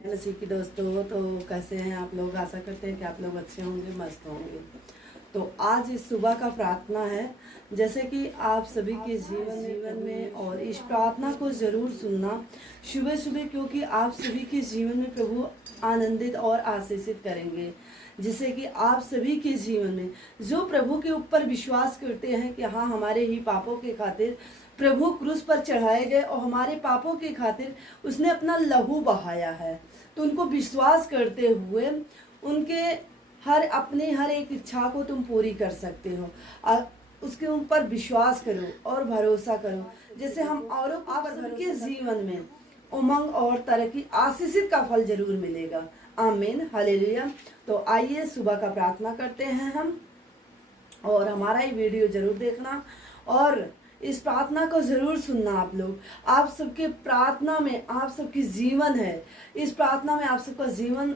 मसीह की दोस्तों, तो कैसे हैं आप लोग। आशा करते हैं कि आप लोग अच्छे होंगे, मस्त होंगे। तो आज इस सुबह का प्रार्थना है, जैसे कि आप सभी के जीवन में, और इस प्रार्थना को ज़रूर सुनना सुबह सुबह, क्योंकि आप सभी के जीवन में प्रभु आनंदित और आशीषित करेंगे। जिससे कि आप सभी के जीवन में जो प्रभु के ऊपर विश्वास करते हैं कि हाँ, हमारे ही पापों के खातिर प्रभु क्रूस पर चढ़ाए गए और हमारे पापों के खातिर उसने अपना लहू बहाया है, तो उनको विश्वास करते हुए उनके अपने हर एक इच्छा को तुम पूरी कर सकते हो। उसके ऊपर विश्वास करो और भरोसा करो, जैसे हम औरों आप सबके जीवन में उमंग और तरक्की आशीषित का फल जरूर मिलेगा। आमीन, हालेलुया। तो आइए सुबह का प्रार्थना करते हैं हम, और हमारा ये वीडियो जरूर देखना और इस प्रार्थना को जरूर सुनना। आप लोग, आप सबके प्रार्थना में आप सबकी जीवन है, इस प्रार्थना में आप सबका जीवन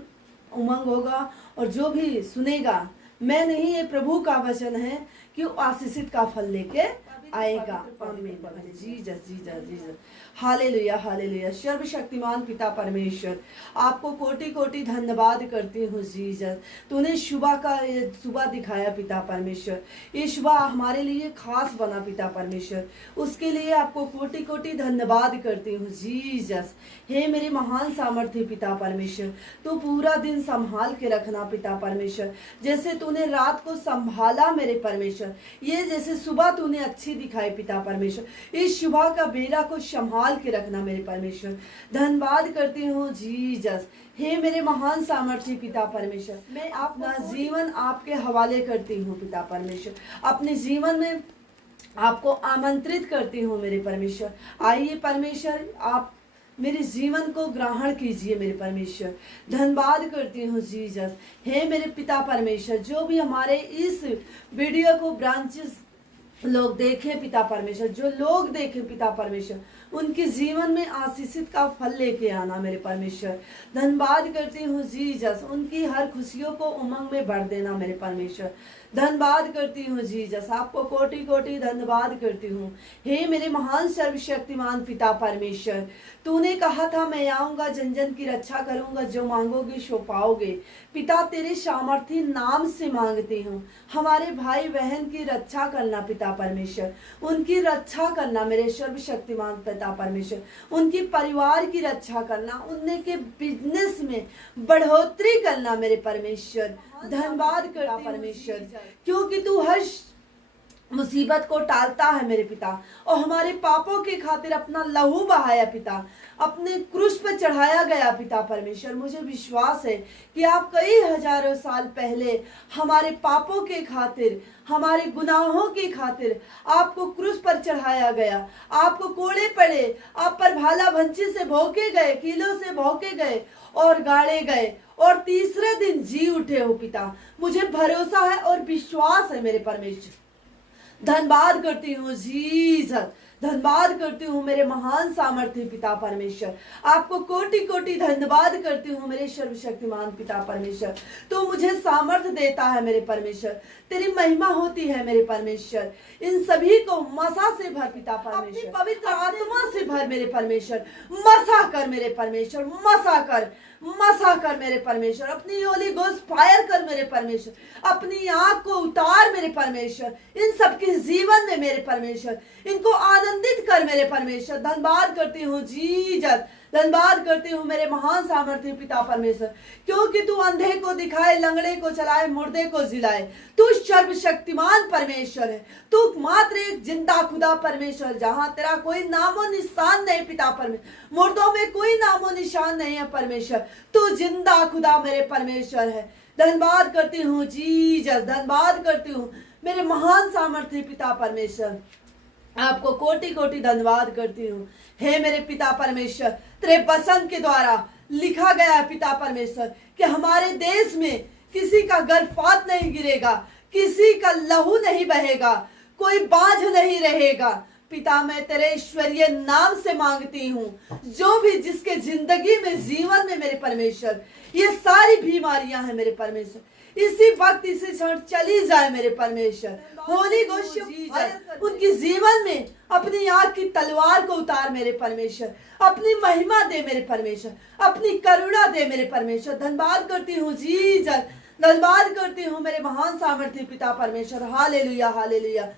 उमंग होगा, और जो भी सुनेगा, मैं नहीं, ये प्रभु का वचन है कि वो आशीषित का फल लेके आएगा। आमीन, Jesus Jesus Jesus, hallelujah hallelujah. सर्वशक्तिमान पिता परमेश्वर, आपको कोटि कोटि धन्यवाद करती हूँ जीसस। तूने सुबह दिखाया पिता परमेश्वर, ये सुबह हमारे लिए खास बना पिता परमेश्वर, उसके लिए आपको कोटि कोटि धन्यवाद करती हूँ जीसस। हे मेरे महान सामर्थ्य पिता परमेश्वर, तू पूरा दिन संभाल के रखना पिता परमेश्वर, जैसे तूने रात को संभाला मेरे परमेश्वर, ये जैसे सुबह तूने अच्छी दिखाई पिता परमेश्वर, इस सुबह का बेला को संभाल के रखना मेरे परमेश्वर। धन्यवाद करती हूँ जीसस। हे मेरे महान सामर्थ्य पिता परमेश्वर, मैं अपना जीवन आपके हवाले करती हूँ पिता परमेश्वर, अपने जीवन में आपको आमंत्रित करती हूँ मेरे परमेश्वर। आइए परमेश्वर, आप मेरे जीवन को ग्रहण कीजिए मेरे परमेश्वर। धन्यवाद करती हूँ जीसस। हे मेरे पिता परमेश्वर, जो भी हमारे इस वीडियो को ब्रांचेस लोग देखें पिता परमेश्वर, जो लोग देखें पिता परमेश्वर, उनके जीवन में आशीषित का फल लेके आना मेरे परमेश्वर। धन्यवाद करती हूँ जीसस, उनकी हर खुशियों को उमंग में भर देना मेरे परमेश्वर। धन्यवाद करती हूँ जीसस, आपको कोटि कोटि धन्यवाद करती हूँ। हे मेरे महान सर्वशक्तिमान पिता परमेश्वर, तूने कहा था मैं आऊंगा, जन जन की रक्षा करूंगा, जो मांगोगे सो पाओगे। पिता तेरे सामर्थी नाम से मांगती हूँ, हमारे भाई बहन की रक्षा करना पिता परमेश्वर, उनकी रक्षा करना मेरे सर्वशक्तिमान पिता परमेश्वर, उनकी परिवार की रक्षा करना, उनके बिजनेस में बढ़ोतरी करना मेरे परमेश्वर। धन्यवाद करता परमेश्वर, क्योंकि तू हर मुसीबत को टालता है मेरे पिता, और हमारे पापों के खातिर अपना लहू बहाया पिता, अपने क्रूस पर चढ़ाया गया पिता परमेश्वर। मुझे विश्वास है कि आप कई हजारों साल पहले हमारे पापों के खातिर, हमारे गुनाहों के खातिर आपको क्रूस पर चढ़ाया गया, आपको कोड़े पड़े, आप पर भाला भंची से भौंके गए, कीलों से भौंके गए और गाड़े गए, और तीसरे दिन जी उठे हो पिता। मुझे भरोसा है और विश्वास है मेरे परमेश्वर। धन्यवाद करती हूँ जीसस, धन्यवाद करती हूँ मेरे महान सामर्थ्य पिता परमेश्वर, आपको कोटि कोटि धन्यवाद करती हूँ मेरे सर्वशक्तिमान पिता परमेश्वर। तो मुझे सामर्थ्य देता है मेरे परमेश्वर, तेरी महिमा होती है मेरे परमेश्वर। इन सभी को मसा से भर पिता परमेश्वर, अपनी पवित्र आत्मा से भर मेरे परमेश्वर। मसा कर मेरे परमेश्वर, मसा कर मेरे परमेश्वर, अपनी होली गोस्ट फायर कर मेरे परमेश्वर, अपनी आंख को उतार मेरे परमेश्वर, इन सबके जीवन में मेरे परमेश्वर, इनको आनंदित कर मेरे परमेश्वर। धन्यवाद करती हूँ जीसस, धन्यवाद करती हूँ मेरे महान सामर्थ्य पिता परमेश्वर, क्योंकि तू अंधे को दिखाए, लंगड़े को चलाए, मुर्दे को जिलाए। तू सर्वशक्तिमान परमेश्वर है, तू मात्र एक जिंदा खुदा परमेश्वर, जहां तेरा कोई नामो निशान नहीं पिता परमेश्वर, मुर्दों में कोई नामो निशान नहीं है परमेश्वर, तू जिंदा खुदा मेरे परमेश्वर है। धन्यवाद करती हूँ जीसस, धन्यवाद करती हूँ मेरे महान सामर्थ्य पिता परमेश्वर, आपको कोटि कोटि धन्यवाद करती हूँ। हे मेरे पिता परमेश्वर, तेरे वचन के द्वारा लिखा गया है पिता परमेश्वर कि हमारे देश में किसी का गर्भपात नहीं गिरेगा, किसी का लहू नहीं बहेगा, कोई बांझ नहीं रहेगा। पिता मैं तेरे ईश्वरीय नाम से मांगती हूँ, जो भी जिसके जिंदगी में, जीवन में मेरे परमेश्वर, ये सारी बीमारियां हैं मेरे परमेश्वर, इसी वक्त इसी क्षण चली जाए मेरे परमेश्वर। होली गोस्ट उनके जीवन में अपनी आग की तलवार को उतार मेरे परमेश्वर, अपनी महिमा दे मेरे परमेश्वर, अपनी करुणा दे मेरे परमेश्वर। धन्यवाद करती हूँ जीसस, धन्यवाद करती हूँ मेरे महान सामर्थ्य पिता परमेश्वर। हालेलुया हालेलुया,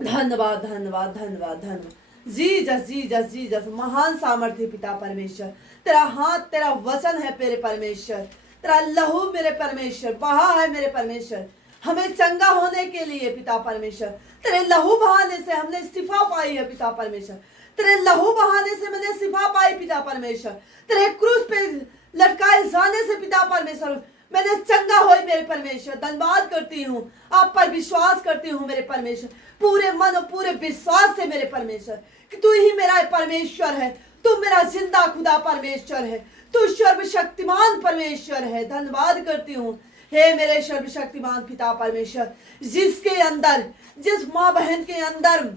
धन्यवाद धन्यवाद धन्यवाद धन्यवाद जीसस जीसस जीसस। महान सामर्थ्य पिता परमेश्वर, तेरा हाथ तेरा वचन है मेरे परमेश्वर, तेरा लहू मेरे परमेश्वर बहा है मेरे परमेश्वर हमें चंगा होने के लिए पिता परमेश्वर। तेरे लहू बहाने से हमने शिफा पाई है पिता परमेश्वर, तेरे लहू बहाने से मैंने शिफा पाई पिता परमेश्वर। तेरे क्रूस पे लटकाए जाने से पिता परमेश्वर मैंने चंगा हो मेरे परमेश्वर। धन्यवाद करती हूँ, आप पर विश्वास करती हूँ मेरे परमेश्वर, पूरे मन और पूरे विश्वास से मेरे परमेश्वर कि तू ही मेरा परमेश्वर है, तू मेरा जिंदा खुदा परमेश्वर है, तू सर्वशक्तिमान परमेश्वर है। धन्यवाद करती हूँ हे मेरे सर्वशक्तिमान पिता परमेश्वर, जिसके अंदर जिस माँ बहन के अंदर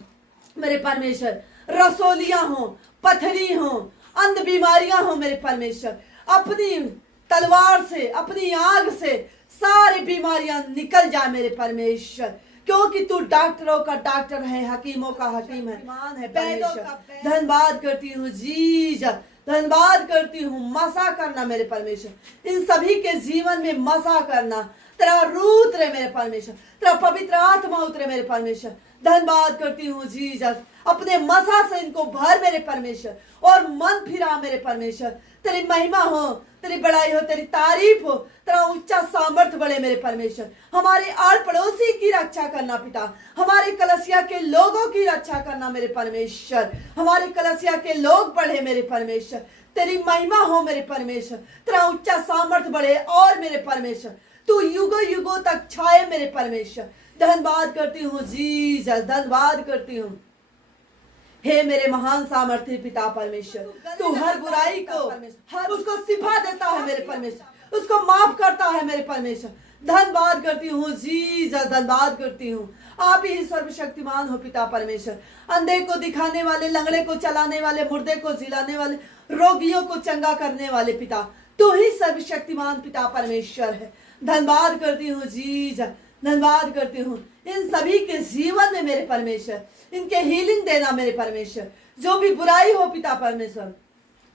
मेरे परमेश्वर रसोलियां हो, पथरी हो, अंध बीमारियां हो मेरे परमेश्वर, अपनी तलवार से अपनी आग से सारी बीमारियां निकल जाए मेरे परमेश्वर, क्योंकि तू डॉक्टरों का डॉक्टर है, हकीमों का हकीम है, मान है परमेश्वर। धन्यवाद करती हूँ जीसस, धन्यवाद करती हूँ। मसा करना मेरे परमेश्वर, इन सभी के जीवन में मसा करना, तेरा रूह उतरे मेरे परमेश्वर, तेरा पवित्र आत्मा उतरे मेरे परमेश्वर। धन्यवाद करती हूँ जीसस, अपने मसा से इनको भर मेरे परमेश्वर और मन फिरा मेरे परमेश्वर। तेरी महिमा हो, तेरी बड़ाई हो, तेरी तारीफ हो, तेरा ऊंचा सामर्थ्य बढ़े मेरे परमेश्वर। हमारे आड़ पड़ोसी की रक्षा करना पिता, हमारे कलसिया के लोगों की रक्षा करना मेरे परमेश्वर, हमारे कलसिया के लोग बढ़े मेरे परमेश्वर। तेरी महिमा हो मेरे परमेश्वर, तेरा ऊंचा सामर्थ्य बढ़े और मेरे परमेश्वर तू युगों युगों तक छाए मेरे परमेश्वर। धन्यवाद करती हूँ जीसस, धन्यवाद करती हूँ हे मेरे महान सामर्थ्य पिता परमेश्वर। तू हर बुराई को हर उसको सिफा देता है मेरे परमेश्वर, उसको माफ करता है मेरे परमेश्वर। धन्यवाद करती हूँ जीसस, धन्यवाद करती हूँ। आप ही सर्वशक्तिमान हो पिता परमेश्वर, अंधे को दिखाने वाले, लंगड़े को चलाने वाले, मुर्दे को जिलाने वाले, रोगियों को चंगा करने वाले पिता, तू ही सर्वशक्तिमान पिता परमेश्वर है। धन्यवाद करती हूँ जीसस, धन्यवाद करती हूँ। इन सभी के जीवन में मेरे परमेश्वर इनके हीलिंग देना मेरे परमेश्वर, जो भी बुराई हो पिता परमेश्वर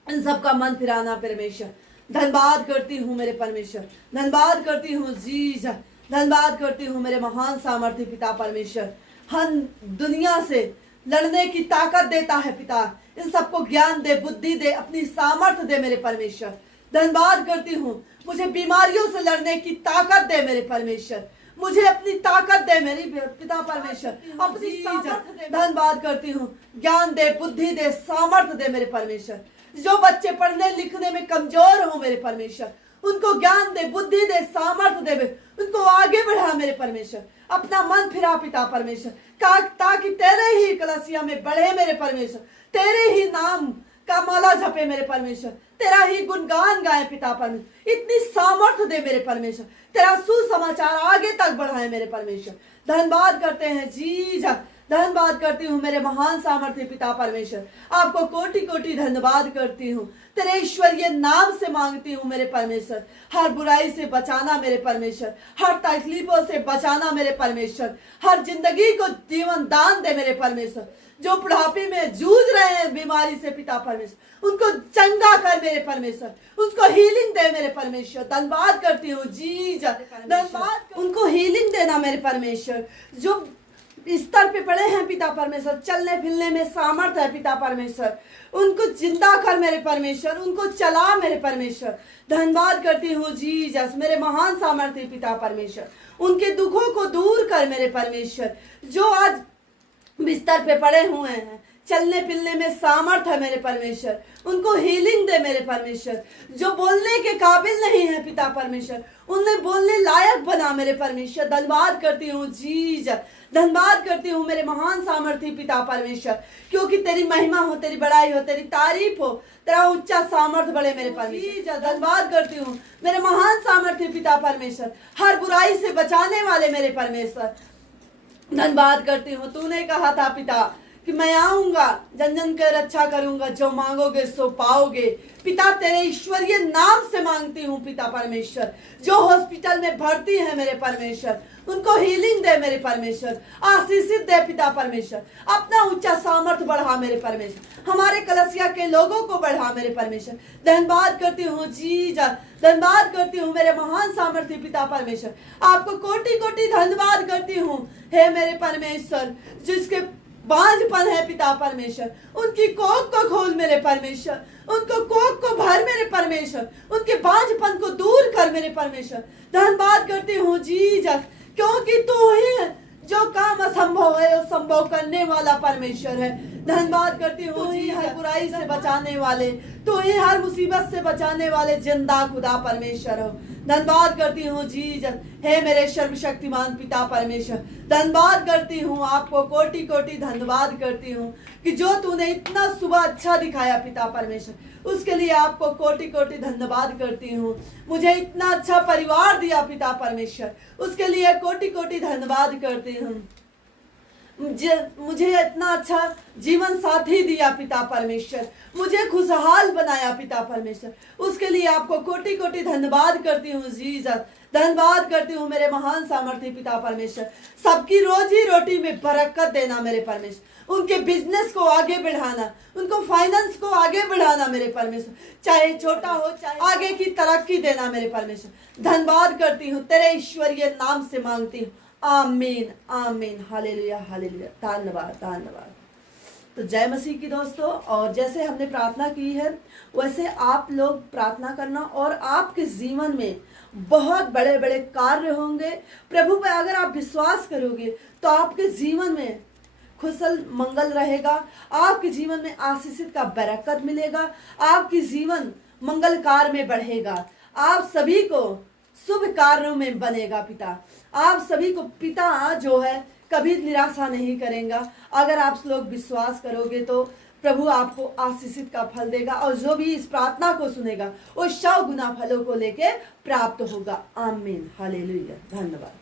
इन सबका मन फिराना परमेश्वर। धन्यवाद करती हूँ मेरे परमेश्वर, धन्यवाद करती हूँ जीसस, धन्यवाद करती हूँ मेरे महान सामर्थ्य पिता परमेश्वर। हम दुनिया से लड़ने की ताकत देता है पिता, इन सबको ज्ञान दे, बुद्धि दे, अपनी सामर्थ्य दे मेरे परमेश्वर। धन्यवाद करती हूँ, मुझे बीमारियों से लड़ने की ताकत दे मेरे परमेश्वर, मुझे अपनी ताकत दे मेरी पिता परमेश्वर, अपनी सामर्थ्य दे। धन्यवाद करती हूँ, ज्ञान दे, बुद्धि दे, सामर्थ्य दे मेरे परमेश्वर। जो बच्चे पढ़ने लिखने में कमजोर हो मेरे परमेश्वर, उनको ज्ञान दे, बुद्धि दे, सामर्थ्य दे, उनको आगे बढ़ा मेरे परमेश्वर। अपना मन फिरा पिता परमेश्वर, ताकि तेरे ही कलसिया में बढ़े मेरे परमेश्वर, तेरे ही नाम का माला जपे मेरे परमेश्वर, तेरा ही गुणगान गाए पिता परमेश्वर। इतनी सामर्थ्य दे मेरे परमेश्वर, तेरा सुसमाचार आगे तक बढ़ाए मेरे परमेश्वर। धन्यवाद करते हैं जीसस, धन्यवाद करती हूँ मेरे महान सामर्थ्य पिता परमेश्वर। आपको कोटि कोटि धन्यवाद करती हूँ, तेरे ईश्वरीय नाम से मांगती हूँ मेरे परमेश्वर। हर बुराई से बचाना मेरे परमेश्वर, हर तकलीफों से बचाना मेरे परमेश्वर, हर जिंदगी को जीवन दान दे मेरे परमेश्वर। जो बुढ़ापे में जूझ रहे हैं बीमारी से पिता परमेश्वर, उनको चंगा कर मेरे परमेश्वर, उसको हीलिंग दे मेरे परमेश्वर। धन्यवाद करती हूँ जीसस, धन्यवाद, उनको हीलिंग देना मेरे परमेश्वर। जो बिस्तर पे पड़े हैं पिता परमेश्वर, चलने फिरने में सामर्थ्य है पिता परमेश्वर, उनको जिंदा कर मेरे परमेश्वर, उनको चला मेरे परमेश्वर। धन्यवाद करती हूँ जीसस, मेरे महान सामर्थ्य पिता परमेश्वर। उनके दुखों को दूर कर मेरे परमेश्वर, जो आज बिस्तर पे पड़े हुए हैं, चलने फिरने में सामर्थ है मेरे परमेश्वर, उनको हीलिंग दे मेरे परमेश्वर। जो बोलने के काबिल नहीं है पिता परमेश्वर, उन्हें बोलने लायक बना मेरे परमेश्वर। धन्यवाद करती हूँ जीसस, धन्यवाद करती हूँ मेरे महान सामर्थ्य पिता परमेश्वर, क्योंकि तेरी महिमा हो, तेरी बड़ाई हो, तेरी तारीफ हो, तेरा ऊंचा सामर्थ्य बढ़े मेरे परमेश्वर। धन्यवाद करती हूँ मेरे महान सामर्थ्य पिता परमेश्वर, हर बुराई से बचाने वाले मेरे परमेश्वर। धन्यवाद करती हूँ, तूने कहा था पिता कि मैं आऊंगा, जन जन कर रक्षा करूंगा, जो मांगोगे सो पाओगे। पिता तेरे ईश्वरीय नाम से मांगती हूँ पिता परमेश्वर। जो हॉस्पिटल में भर्ती है मेरे परमेश्वर, उनको हीलिंग दे मेरे परमेश्वर, आशीषित दे पिता परमेश्वर। अपना ऊंचा सामर्थ्य बढ़ा मेरे परमेश्वर, हमारे कलसिया के लोगों को बढ़ा मेरे परमेश्वर। धन्यवाद करती हूँ जीसस, धन्यवाद करती हूँ मेरे महान सामर्थ्य पिता परमेश्वर। आपको कोटि कोटि धन्यवाद करती हूँ हे मेरे परमेश्वर। जिसके बांझपन है पिता परमेश्वर, उनकी कोख को खोल मेरे परमेश्वर, उनको कोख को भर मेरे परमेश्वर, उनके बांझपन को दूर कर मेरे परमेश्वर। धन्यवाद करती हूँ जीसस, क्योंकि तू ही है जो काम असंभव है वो संभव करने वाला परमेश्वर है। धन्यवाद करती हूँ जी, हर बुराई से बचाने वाले, तू ही हर मुसीबत से बचाने वाले जिंदा खुदा परमेश्वर हो। धन्यवाद करती हूँ जीसस, हे मेरे सर्वशक्तिमान पिता परमेश्वर। धन्यवाद करती हूँ, आपको कोटि कोटि धन्यवाद करती हूँ कि जो तूने इतना सुबह अच्छा दिखाया पिता परमेश्वर, उसके लिए आपको कोटि कोटि धन्यवाद करती हूँ। मुझे इतना अच्छा परिवार दिया पिता परमेश्वर, उसके लिए कोटि कोटि धन्यवाद करती हूँ। मुझे इतना अच्छा जीवन साथी दिया पिता परमेश्वर, मुझे खुशहाल बनाया पिता परमेश्वर, उसके लिए आपको कोटि कोटि धन्यवाद करती हूँ जीसस। धन्यवाद करती हूँ मेरे महान सामर्थ्य पिता परमेश्वर। सबकी रोजी रोटी में बरकत देना मेरे परमेश्वर, उनके बिजनेस को आगे बढ़ाना, उनको फाइनेंस को आगे बढ़ाना मेरे परमेश्वर, चाहे छोटा हो चाहे आगे की तरक्की देना मेरे परमेश्वर। धन्यवाद करती हूँ, तेरे ईश्वरीय नाम से मांगती हूँ, आमीन आमीन, हालेलुया हालेलुया। धन्यवाद धन्यवाद। तो जय मसीह की दोस्तों, और जैसे हमने प्रार्थना की है वैसे आप लोग प्रार्थना करना, और आपके जीवन में बहुत बड़े बड़े कार्य होंगे। प्रभु पे अगर आप विश्वास करोगे तो आपके जीवन में खुशल मंगल रहेगा, आपके जीवन में आशीषित का बरकत मिलेगा, आपकी जीवन मंगल कार्य में बढ़ेगा, आप सभी को शुभ कार्यों में बनेगा पिता। आप सभी को पिता जो है कभी निराशा नहीं करेगा। अगर आप लोग विश्वास करोगे तो प्रभु आपको आशीषित का फल देगा, और जो भी इस प्रार्थना को सुनेगा वो 100 गुना फलों को लेके प्राप्त होगा। आमीन हालेलुया। धन्यवाद।